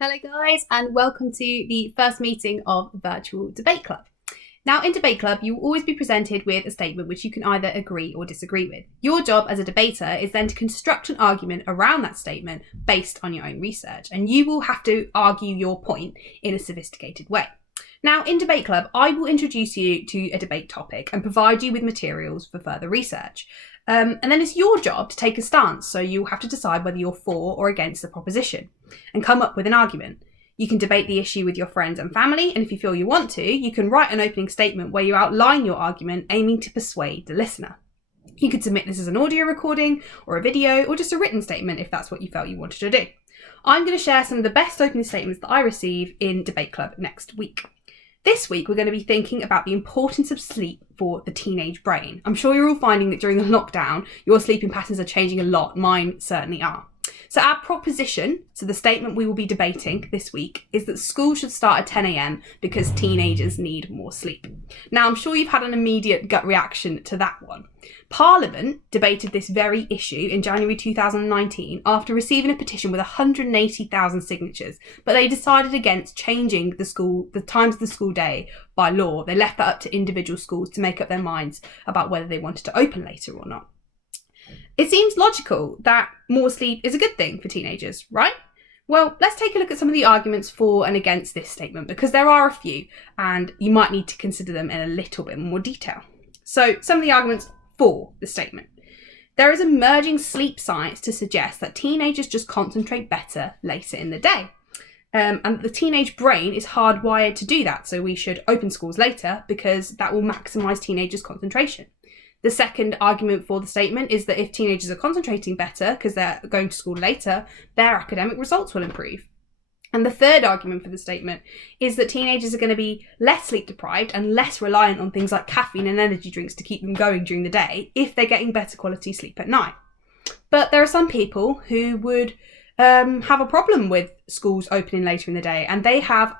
Hello guys, and welcome to the first meeting of Virtual Debate Club. Now in Debate Club, you will always be presented with a statement which you can either agree or disagree with. Your job as a debater is then to construct an argument around that statement based on your own research, and you will have to argue your point in a sophisticated way. Now in Debate Club, I will introduce you to a debate topic and provide you with materials for further research. And then it's your job to take a stance, so you'll have to decide whether you're for or against the proposition and come up with an argument. You can debate the issue with your friends and family, and if you feel you want to, you can write an opening statement where you outline your argument aiming to persuade the listener. You could submit this as an audio recording or a video or just a written statement if that's what you felt you wanted to do. I'm going to share some of the best opening statements that I receive in Debate Club next week. This week, we're going to be thinking about the importance of sleep for the teenage brain. I'm sure you're all finding that during the lockdown, your sleeping patterns are changing a lot. Mine certainly are. So our proposition, so the statement we will be debating this week, is that school should start at 10 a.m. because teenagers need more sleep. Now, I'm sure you've had an immediate gut reaction to that one. Parliament debated this very issue in January 2019 after receiving a petition with 180,000 signatures, but they decided against changing the times of the school day by law. They left that up to individual schools to make up their minds about whether they wanted to open later or not. It seems logical that more sleep is a good thing for teenagers, right? Well, let's take a look at some of the arguments for and against this statement, because there are a few, and you might need to consider them in a little bit more detail. So, some of the arguments for the statement. There is emerging sleep science to suggest that teenagers just concentrate better later in the day. And the teenage brain is hardwired to do that, so we should open schools later because that will maximise teenagers' concentration. The second argument for the statement is that if teenagers are concentrating better because they're going to school later, their academic results will improve. And the third argument for the statement is that teenagers are going to be less sleep deprived and less reliant on things like caffeine and energy drinks to keep them going during the day if they're getting better quality sleep at night. But there are some people who would have a problem with schools opening later in the day, and they have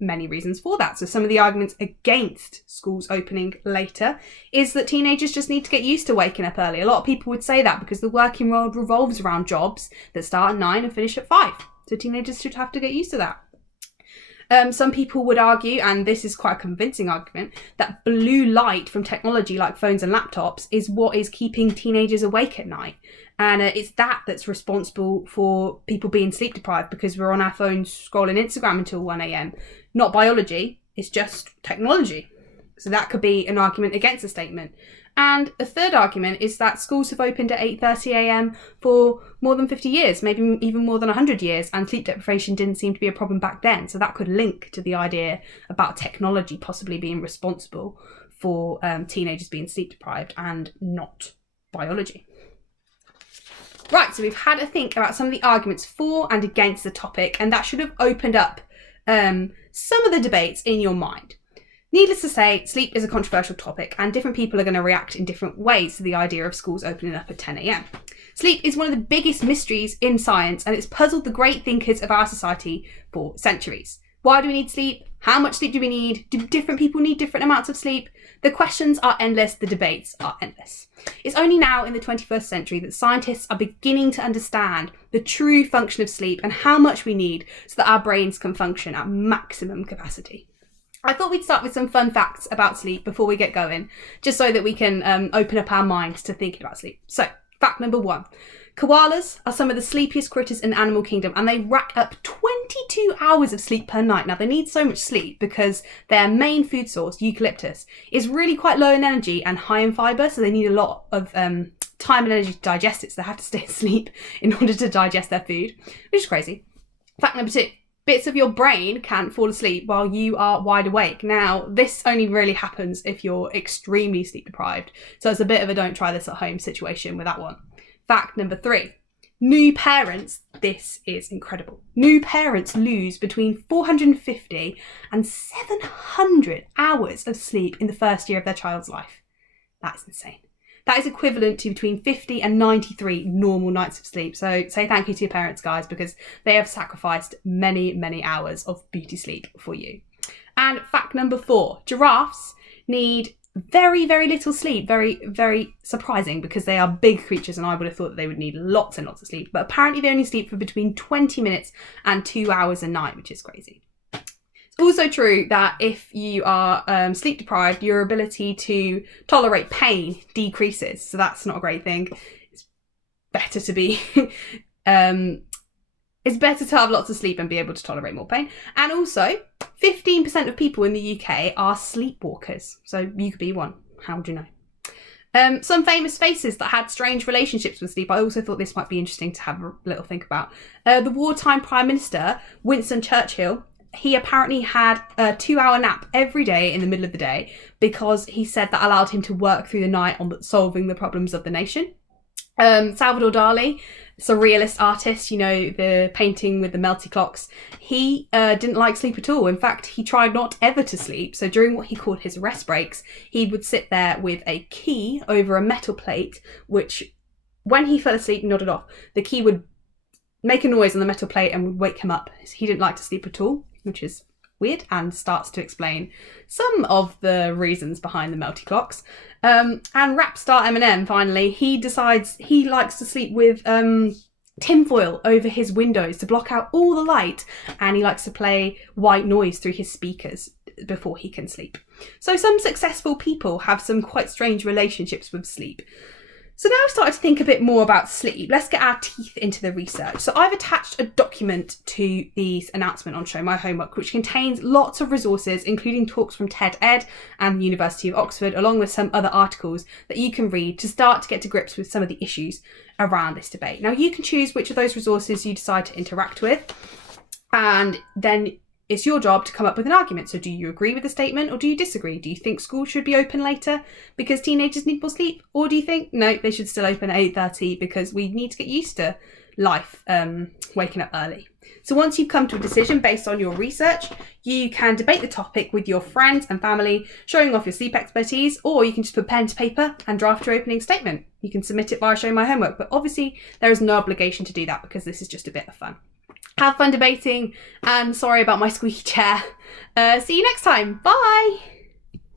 many reasons for that. So some of the arguments against schools opening later is that teenagers just need to get used to waking up early. A lot of people would say that because the working world revolves around jobs that start at 9 and finish at 5. So teenagers should have to get used to that. Some people would argue, and this is quite a convincing argument, that blue light from technology like phones and laptops is what is keeping teenagers awake at night. And it's that that's responsible for people being sleep deprived because we're on our phones scrolling Instagram until 1 a.m. Not biology, it's just technology. So that could be an argument against the statement. And a third argument is that schools have opened at 8:30 a.m. for more than 50 years, maybe even more than 100 years, and sleep deprivation didn't seem to be a problem back then. So that could link to the idea about technology possibly being responsible for teenagers being sleep deprived and not biology. Right, so we've had a think about some of the arguments for and against the topic, and that should have opened up some of the debates in your mind. Needless to say, sleep is a controversial topic, and different people are going to react in different ways to the idea of schools opening up at 10 a.m. Sleep is one of the biggest mysteries in science, and it's puzzled the great thinkers of our society for centuries. Why do we need sleep? How much sleep do we need? Do different people need different amounts of sleep? The questions are endless, the debates are endless. It's only now in the 21st century that scientists are beginning to understand the true function of sleep and how much we need so that our brains can function at maximum capacity. I thought we'd start with some fun facts about sleep before we get going, just so that we can open up our minds to thinking about sleep. So, fact number 1. Koalas are some of the sleepiest critters in the animal kingdom, and they rack up 22 hours of sleep per night. Now, they need so much sleep because their main food source, eucalyptus, is really quite low in energy and high in fibre, so they need a lot of time and energy to digest it, so they have to stay asleep in order to digest their food, which is crazy. Fact number 2. Bits of your brain can fall asleep while you are wide awake. Now, this only really happens if you're extremely sleep deprived, so it's a bit of a don't try this at home situation with that one. Fact number 3. New parents, this is incredible. New parents lose between 450 and 700 hours of sleep in the first year of their child's life. That's insane. That is equivalent to between 50 and 93 normal nights of sleep. So say thank you to your parents, guys, because they have sacrificed many, many hours of beauty sleep for you. And fact number 4, giraffes need very, very little sleep. Very, very surprising because they are big creatures and I would have thought that they would need lots and lots of sleep. But apparently they only sleep for between 20 minutes and 2 hours a night, which is crazy. It's also true that if you are sleep deprived, your ability to tolerate pain decreases. So that's not a great thing. It's better to be... It's better to have lots of sleep and be able to tolerate more pain. And also, 15% of people in the UK are sleepwalkers. So you could be one. How do you know? Some famous faces that had strange relationships with sleep. I also thought this might be interesting to have a little think about. The wartime Prime Minister, Winston Churchill, he apparently had a 2-hour nap every day in the middle of the day because he said that allowed him to work through the night on solving the problems of the nation. Salvador Dali, surrealist artist, you know, the painting with the melty clocks, he didn't like sleep at all. In fact, he tried not ever to sleep. So during what he called his rest breaks, he would sit there with a key over a metal plate, which when he fell asleep, nodded off, the key would make a noise on the metal plate and would wake him up. He didn't like to sleep at all, which is weird and starts to explain some of the reasons behind the melty clocks. And rap star Eminem, finally, he decides he likes to sleep with tinfoil over his windows to block out all the light, and he likes to play white noise through his speakers before he can sleep. So some successful people have some quite strange relationships with sleep. So now I've started to think a bit more about sleep. Let's get our teeth into the research. So I've attached a document to the announcement on Show My Homework, which contains lots of resources, including talks from TED Ed and the University of Oxford, along with some other articles that you can read to start to get to grips with some of the issues around this debate. Now, you can choose which of those resources you decide to interact with, and then it's your job to come up with an argument. So do you agree with the statement or do you disagree? Do you think school should be open later because teenagers need more sleep? Or do you think, no, they should still open at 8:30 because we need to get used to life, waking up early? So once you've come to a decision based on your research, you can debate the topic with your friends and family, showing off your sleep expertise, or you can just put pen to paper and draft your opening statement. You can submit it via Show My Homework, but obviously there is no obligation to do that because this is just a bit of fun. Have fun debating, and sorry about my squeaky chair. See you next time. Bye!